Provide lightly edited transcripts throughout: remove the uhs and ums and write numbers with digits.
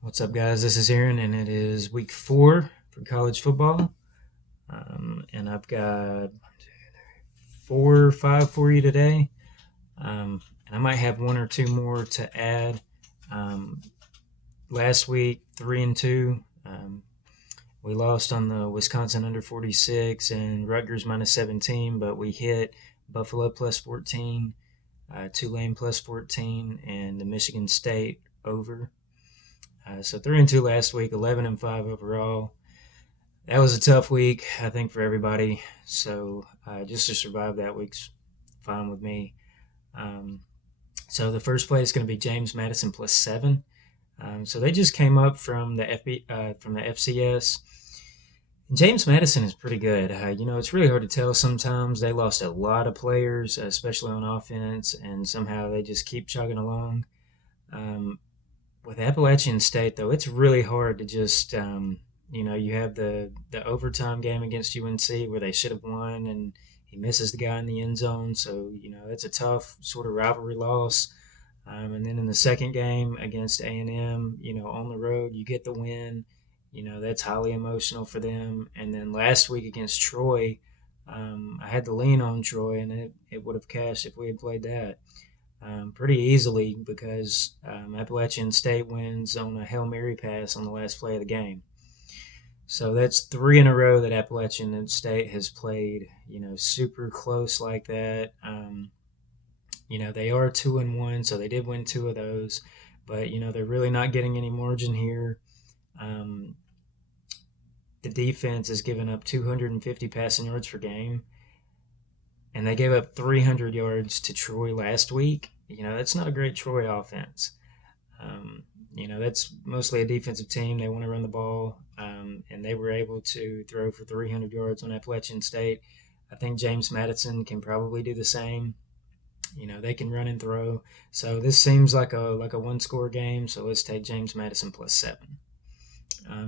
What's up, guys? This is Aaron, and it is week 4 for college football. And I've got 4 or 5 for you today. And I might have one or two more to add. Um, Last week, 3-2. We lost on the Wisconsin under 46 and Rutgers -17, but we hit Buffalo +14, Tulane +14, and the Michigan State over. So 3-2 last week, 11-5 overall. That was a tough week, I think, for everybody. So just to survive that week's fine with me. Um, so the first play is going to be James Madison +7. So they just came up from the FCS. James Madison is pretty good. It's really hard to tell sometimes. They lost a lot of players, especially on offense, and somehow they just keep chugging along. Um, with Appalachian State, though, it's really hard to just, you have the overtime game against UNC where they should have won, and he misses the guy in the end zone. So, it's a tough sort of rivalry loss. And then in the second game against A&M, on the road, you get the win. That's highly emotional for them. And then last week against Troy, I had to lean on Troy, and it would have cashed if we had played that pretty easily because Appalachian State wins on a Hail Mary pass on the last play of the game. So that's 3 in a row that Appalachian State has played, super close like that. They are 2-1, so they did win 2 of those, but they're really not getting any margin here. Um, the defense has given up 250 passing yards per game, and they gave up 300 yards to Troy last week. That's not a great Troy offense. That's mostly a defensive team. They want to run the ball, and they were able to throw for 300 yards on Appalachian State. I think James Madison can probably do the same. They can run and throw. So this seems like a one-score game. So let's take James Madison +7.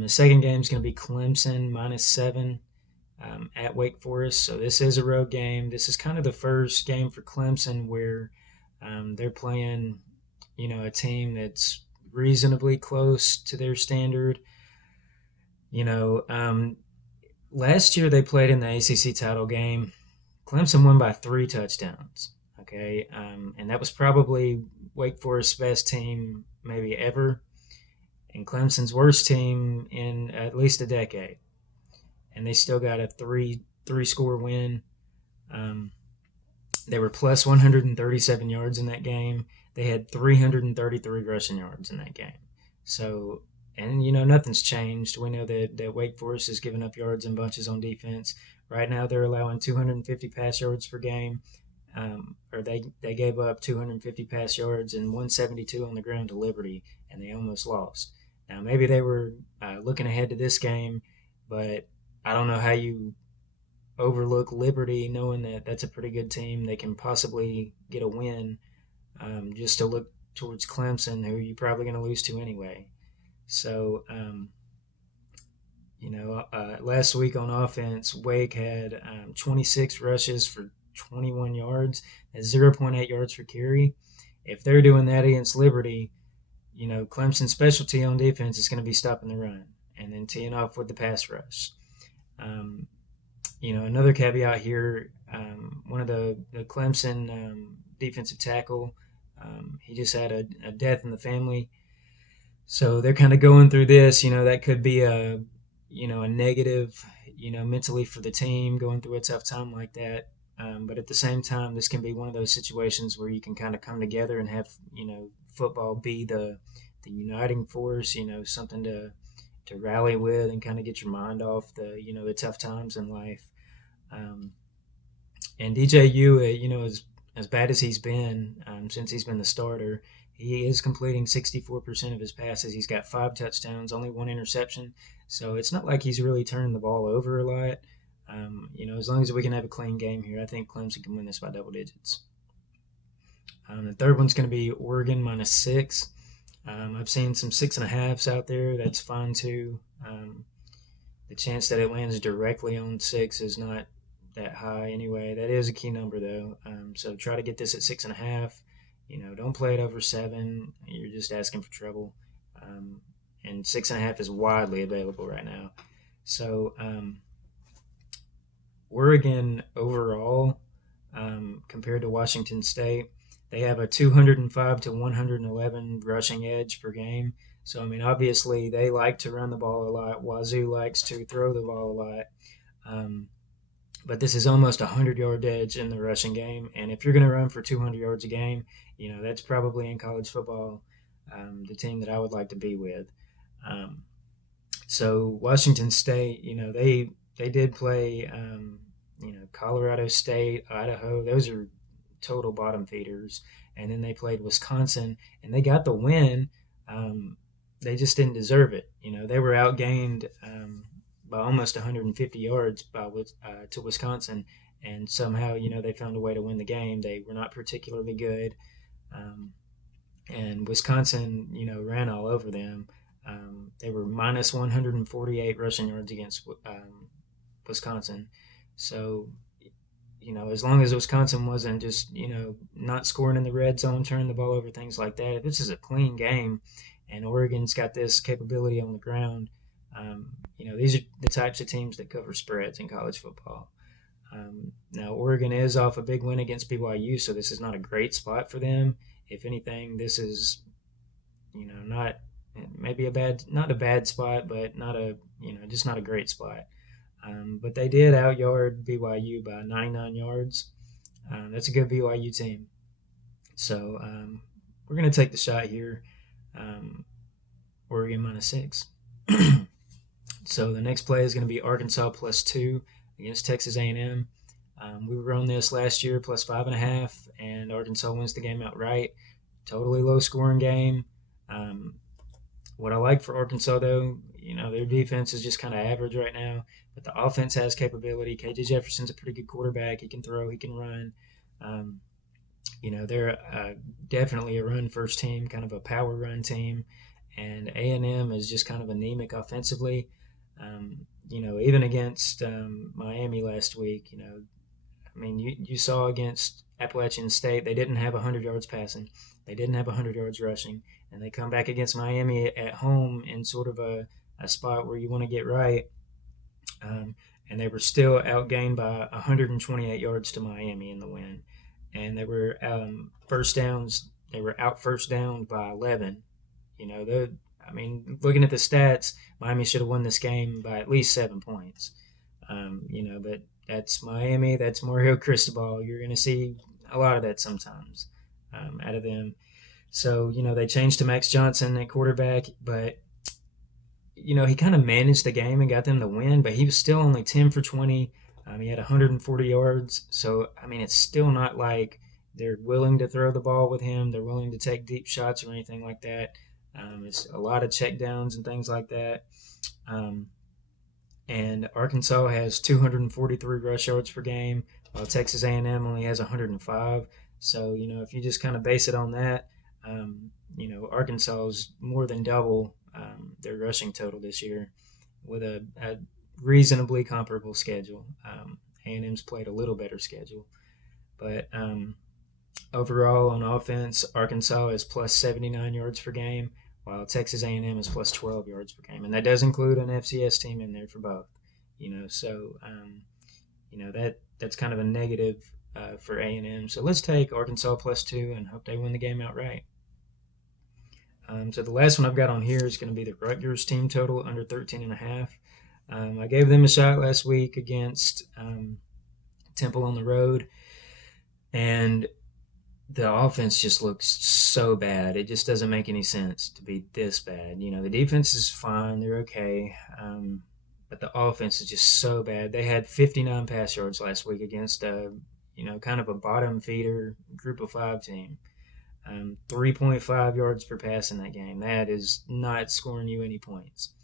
The second game is going to be Clemson -7 at Wake Forest. So this is a road game. This is kind of the first game for Clemson where they're playing, a team that's reasonably close to their standard. You know, um, Last year they played in the ACC title game. Clemson won by 3 touchdowns. Okay, and that was probably Wake Forest's best team maybe ever, and Clemson's worst team in at least a decade. And they still got a three score win. Um, they were plus 137 yards in that game. They had 333 rushing yards in that game. So, and nothing's changed. We know that Wake Forest has given up yards in bunches on defense. Right now, they're allowing 250 pass yards per game. Or they gave up 250 pass yards and 172 on the ground to Liberty, and they almost lost. Now, maybe they were looking ahead to this game, but I don't know how you overlook Liberty knowing that that's a pretty good team. They can possibly get a win just to look towards Clemson, who you're probably going to lose to anyway. So, last week on offense, Wake had 26 rushes for 21 yards. That's 0.8 yards per carry. If they're doing that against Liberty, Clemson's specialty on defense is going to be stopping the run and then teeing off with the pass rush. Um, Another caveat here, one of the Clemson defensive tackle, he just had a death in the family. So they're kind of going through this. That could be a negative, mentally for the team going through a tough time like that. But at the same time, this can be one of those situations where you can kind of come together and have, football be the uniting force, something to rally with and kind of get your mind off the tough times in life. Um, and DJU, as bad as he's been since he's been the starter, he is completing 64% of his passes. He's got 5 touchdowns, only 1 interception. So it's not like he's really turning the ball over a lot. As long as we can have a clean game here, I think Clemson can win this by double digits. The third one's going to be Oregon -6. I've seen some 6.5s out there. That's fine too. The chance that it lands directly on 6 is not that high anyway. That is a key number though. So try to get this at 6.5. Don't play it over 7. You're just asking for trouble. And 6.5 is widely available right now. So Oregon overall, compared to Washington State, they have a 205 to 111 rushing edge per game. So, I mean, obviously they like to run the ball a lot. Wazoo likes to throw the ball a lot. Um, but this is almost a 100-yard edge in the rushing game. And if you're going to run for 200 yards a game, that's probably in college football the team that I would like to be with. Um, so Washington State, they did play, Colorado State, Idaho. Those are total bottom feeders. And then they played Wisconsin, and they got the win. Um, they just didn't deserve it. They were outgained by almost 150 yards to Wisconsin, and somehow they found a way to win the game. They were not particularly good, um, and Wisconsin ran all over them. They were minus 148 rushing yards against Wisconsin. So, as long as Wisconsin wasn't just, not scoring in the red zone, turning the ball over, things like that, if this is a clean game and Oregon's got this capability on the ground, these are the types of teams that cover spreads in college football. Now, Oregon is off a big win against BYU, so this is not a great spot for them. If anything, this is, not maybe not a bad spot, but not just not a great spot. But they did outyard BYU by 99 yards. That's a good BYU team. So we're going to take the shot here. Oregon -6. So the next play is going to be Arkansas +2 against Texas A&M. We were on this last year +5.5, and Arkansas wins the game outright. Totally low scoring game. What I like for Arkansas, though, their defense is just kind of average right now, but the offense has capability. KJ Jefferson's a pretty good quarterback. He can throw, he can run. They're definitely a run-first team, kind of a power run team, and A&M is just kind of anemic offensively. Even against Miami last week, you saw against Appalachian State, they didn't have 100 yards passing. They didn't have 100 yards rushing. And they come back against Miami at home in sort of a spot where you want to get right. And they were still outgained by 128 yards to Miami in the win. And they were first downs. They were out first down by 11. Looking at the stats, Miami should have won this game by at least 7 points. But that's Miami. That's Mario Cristobal. You're going to see a lot of that sometimes out of them. So, they changed to Max Johnson at quarterback, but, he kind of managed the game and got them the win, but he was still only 10 for 20. He had 140 yards. So, it's still not like they're willing to throw the ball with him. They're willing to take deep shots or anything like that. It's a lot of check downs and things like that. And Arkansas has 243 rush yards per game, while Texas A&M only has 105. So, if you just kind of base it on that, Arkansas is more than double their rushing total this year with a reasonably comparable schedule. A&M's played a little better schedule. But overall on offense, Arkansas is plus 79 yards per game, while Texas A&M is plus 12 yards per game. And that does include an FCS team in there for both. That's kind of a negative for A&M. So let's take Arkansas +2 and hope they win the game outright. So the last one I've got on here is going to be the Rutgers team total under 13.5. I gave them a shot last week against Temple on the road, and the offense just looks so bad. It just doesn't make any sense to be this bad. The defense is fine. They're okay. But the offense is just so bad. They had 59 pass yards last week against kind of a bottom feeder group of 5 team. 3.5 yards per pass in that game. That is not scoring you any points.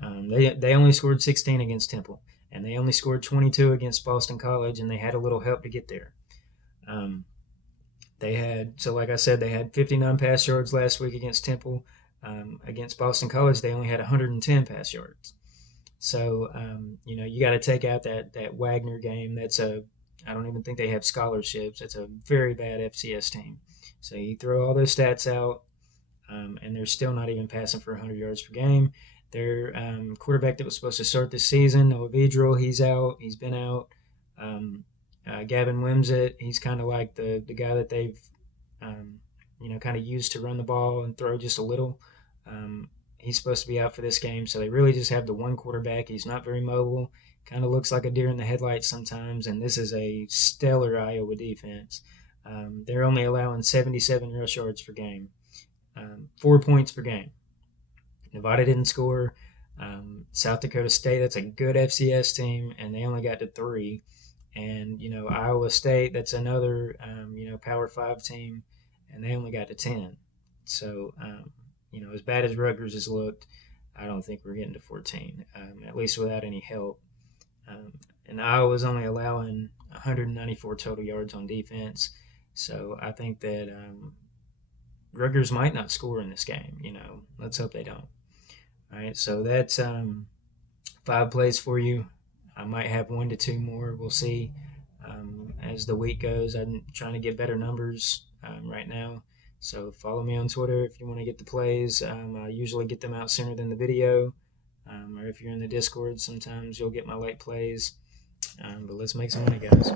They only scored 16 against Temple, and they only scored 22 against Boston College, and they had a little help to get there. Like I said, they had 59 pass yards last week against Temple. Against Boston College, they only had 110 pass yards. So, you got to take out that Wagner game. I don't even think they have scholarships. That's a very bad FCS team. So you throw all those stats out, and they're still not even passing for 100 yards per game. Their quarterback that was supposed to start this season, Noah Vedral, he's out. He's been out. Gavin Wimsatt, he's kind of like the guy that they've kind of used to run the ball and throw just a little. He's supposed to be out for this game, so they really just have the one quarterback. He's not very mobile. Kind of looks like a deer in the headlights sometimes, and this is a stellar Iowa defense. They're only allowing 77 rush yards per game, 4 points per game. Nevada didn't score. South Dakota State, that's a good FCS team, and they only got to 3. And Iowa State, that's another Power 5 team, and they only got to 10. So as bad as Rutgers has looked, I don't think we're getting to 14, at least without any help. And Iowa's only allowing 194 total yards on defense. So I think that Rutgers might not score in this game. Let's hope they don't. All right, so that's 5 plays for you. I might have 1 to 2 more. We'll see as the week goes. I'm trying to get better numbers right now. So follow me on Twitter if you want to get the plays. I usually get them out sooner than the video. Or if you're in the Discord, sometimes you'll get my late plays. But let's make some money, guys.